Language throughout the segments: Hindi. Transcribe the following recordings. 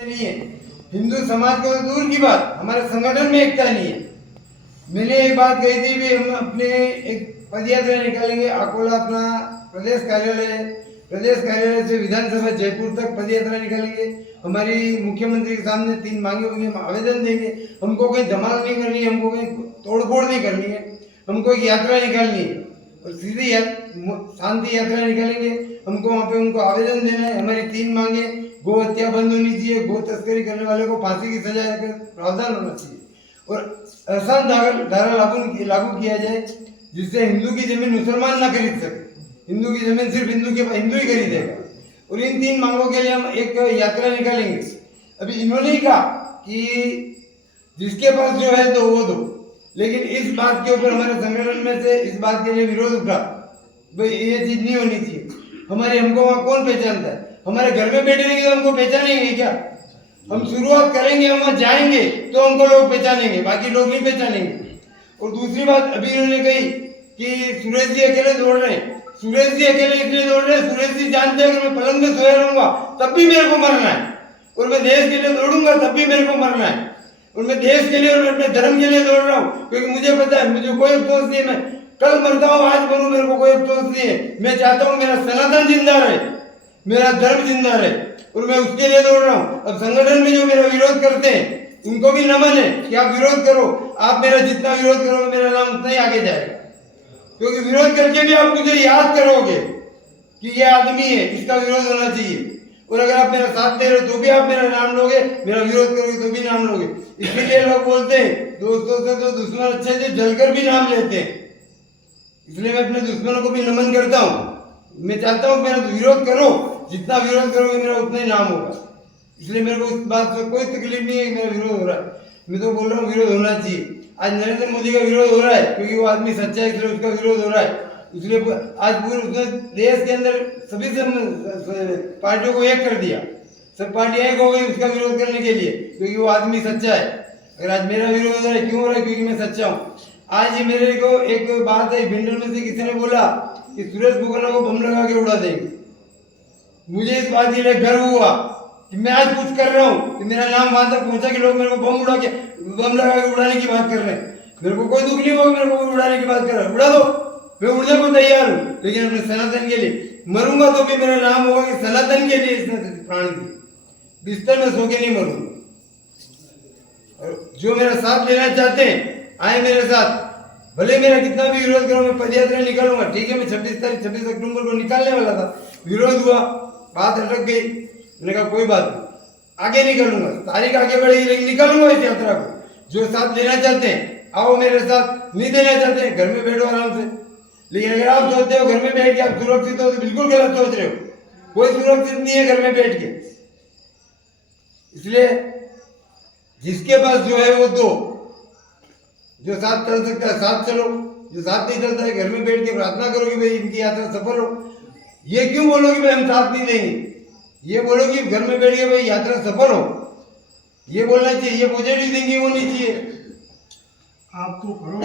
नहीं है। हिंदू समाज को तो दूर की बात, हमारे संगठन में एकता नहीं है। मैंने एक बात कही थी भी हम अपने एक पदयात्रा निकालेंगे अकोला अपना प्रदेश कार्यालय से विधानसभा जयपुर तक पदयात्रा निकालेंगे। हमारी मुख्यमंत्री के सामने 3 मांगे होंगी, हम आवेदन देंगे। हमको कोई धमाल नहीं करनी है, हमको कोई तोड़फोड़ नहीं करनी है, हमको एक यात्रा निकालनी है और सीधी शांति यात्रा निकालेंगे। हमको वहाँ पे उनको आवेदन देना है। हमारी 3 मांगे, गो हत्या बंद होनी चाहिए, गो तस्करी करने वाले को फांसी की सजा का प्रावधान होना चाहिए और आसान धारा लागू किया जाए जिससे हिंदू की जमीन मुसलमान ना खरीद सके। हिंदू की जमीन सिर्फ हिंदू ही खरीदेगा। और इन 3 मांगों के लिए हम एक यात्रा निकालेंगे। अभी इन्होंने ही कहा कि जिसके पास जो है तो वो दो, लेकिन इस बात के ऊपर हमारे संगठन में से इस बात के लिए विरोध उठा, भाई ये चीज नहीं होनी चाहिए। हमको वहाँ कौन पहचानता है? हमारे घर में बैठे रहेंगे तो हमको पहचानेंगे क्या? हम शुरुआत करेंगे, हम वहाँ जाएंगे तो हमको लोग पहचानेंगे, बाकी लोग नहीं पहचानेंगे। और दूसरी बात अभी इन्होंने कही कि सुरेश जी अकेले दौड़ रहे हैं। सुरेश जी अकेले इसलिए दौड़ रहे हैं, सुरेश जी जानते हैं कि मैं पलंग में सोया रहूंगा तब भी मेरे को मरना है, और मैं देश के लिए दौड़ूंगा तब भी मेरे को मरना है। और मैं देश के लिए और अपने धर्म के लिए दौड़ रहा हूँ क्योंकि मुझे पता है मुझे कोई अफसोस नहीं है। मैं कल मरता हूँ, आज मरूं, मेरे को कोई अफसोस नहीं है। मैं चाहता हूँ मेरा सनातन जिंदा रहे, मेरा धर्म जिंदा रहे, और मैं उसके लिए दौड़ रहा हूँ। अब संगठन में जो मेरा विरोध करते हैं उनको भी नमन है कि आप विरोध करो, आप मेरा जितना विरोध करोगे मेरा नाम उतना ही आगे जाएगा, क्योंकि विरोध करके भी आप मुझे याद करोगे कि ये आदमी है, इसका विरोध होना चाहिए। और अगर आप मेरा साथ दे रहे हो तो भी आप मेरा नाम लोगे, मेरा विरोध करोगे तो भी नाम लोगे। इसीलिए लोग बोलते हैं दोस्तों से तो दुश्मन अच्छे से जलकर भी नाम लेते हैं। इसलिए मैं अपने दुश्मनों को भी नमन करता हूँ। मैं चाहता हूँ मेरा विरोध करो, जितना विरोध करोगे मेरा उतना ही नाम होगा। इसलिए मेरे को इस बात से कोई तकलीफ नहीं है कि मेरा विरोध हो रहा है। मैं तो बोल रहा हूँ विरोध होना चाहिए। आज नरेंद्र मोदी का विरोध हो रहा है क्योंकि वो आदमी सच्चा है, इसलिए उसका विरोध हो रहा है। इसलिए आज पूरे देश के अंदर सभी पार्टियों को एक कर दिया, सब पार्टियां एक हो गई उसका विरोध करने के लिए, क्योंकि वो आदमी सच्चा है। अगर आज मेरा विरोध हो रहा है, क्यों हो रहा है? क्योंकि मैं सच्चा हूँ। आज ही मेरे को एक बात है, भिंडल में से किसी ने बोला कि सुरेश बुकना को बम लगा के उड़ा देंगे। मुझे इस बात के लिए गर्व हुआ कि मैं आज कुछ कर रहा हूँ कि मेरा नाम वहां तक पहुंचा कि लोग मेरे को बम लगा के उड़ाने की बात कर रहे हैं। मेरे को कोई दुख नहीं होगा, मेरे को उड़ाने की बात कर रहा है, उड़ा दो, मैं उड़ने को तैयार हूँ, लेकिन अपने सनातन के लिए मरूंगा तो भी मेरा नाम होगा कि सनातन के लिए इसने प्राण दिए। बिस्तर में सो के नहीं मरूंगा। और जो मेरा साथ लेना चाहते हैं आए मेरे साथ, भले मेरा कितना भी विरोध करो, मैं पदयात्रा निकालूंगा। ठीक है, मैं 26 अक्टूबर को निकालने वाला था, विरोध हुआ, बात अटक गई, मैंने कहा कोई बात नहीं, आगे निकलूंगा, तारीख आगे बढ़ेगी लेकिन निकालूंगा इस यात्रा को। जो साथ लेना चाहते हैं आओ मेरे साथ, नहीं देना चाहते हैं घर में बैठो आराम से। लेकिन अगर आप सोचते हो घर में बैठ के आप सुरक्षित हो तो बिल्कुल गलत सोच रहे हो। कोई सुरक्षित नहीं है घर में बैठ के। इसलिए जिसके पास जो है वो दो, जो साथ चल सकता है साथ चलो, जो साथ नहीं चलता है घर में बैठ के प्रार्थना करो कि भाई इनकी यात्रा सफल हो। ये क्यों बोलो कि भाई हम साथ नहीं देंगे, ये बोलो कि घर में बैठ के भाई यात्रा सफल हो, ये बोलना चाहिए। ये पॉजिटिव थिंकिंग होनी चाहिए। आपको करो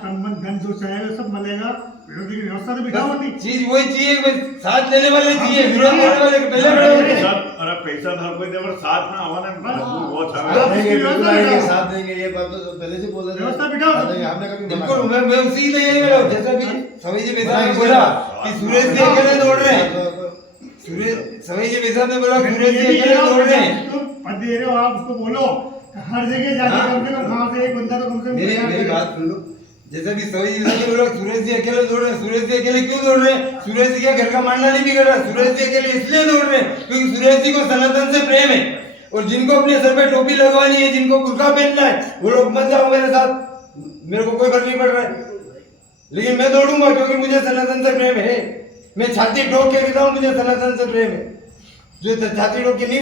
तन मन धन जो चाहेगा सब मिलेगा, विरोधी की व्यवस्था तो बिठाओ नहीं। चीज वही चाहिए, साथ लेने वाले चाहिए, विरोध करने वाले पहले बड़े होते हैं। अरे पैसा धर कोई देवर साथ में आवाने बहुत साथ देंगे, ये बात तो पहले से बोल रहे हैं। व्यवस्था बिठाओ, हमने कभी बिल्कुल मैं उसी तैयारी में हूं। जैसा भी सभी जी बेसाब ने बोला कि सुरेश जी अकेले दौड़ रहे हैं, सभी जी बेसाब ने बोला सुरेश जी अकेले दौड़ रहे हैं। तुम पद दे रहे हो, आप उसको बोलो हर जगह जाके कम से कम कहां से एक बंदा तो कम से कम मेरी बात सुन लो। जैसे भी सभी जी ने बोला सुरेश जी अकेले दौड़ रहे हैं, सुरेश जी अकेले क्यों दौड़ रहे हैं? सुरेश जी का घर का मानना नहीं बिगड़ रहा, सुरेश जी अकेले इसलिए दौड़ रहे हैं क्योंकि सुरेश जी को सनातन से प्रेम है। और जिनको अपने सर पे टोपी लगवानी है, जिनको बुर्का पहनना है, वो लोग मत जाओ मेरे साथ, मेरे को कोई फर्क नहीं पड़ रहा है। लेकिन मैं दौड़ूंगा क्योंकि मुझे सनातन से प्रेम है। मैं छाती ठोक के कहता हूँ मुझे सनातन से प्रेम है। जो छाती ठोक के नहीं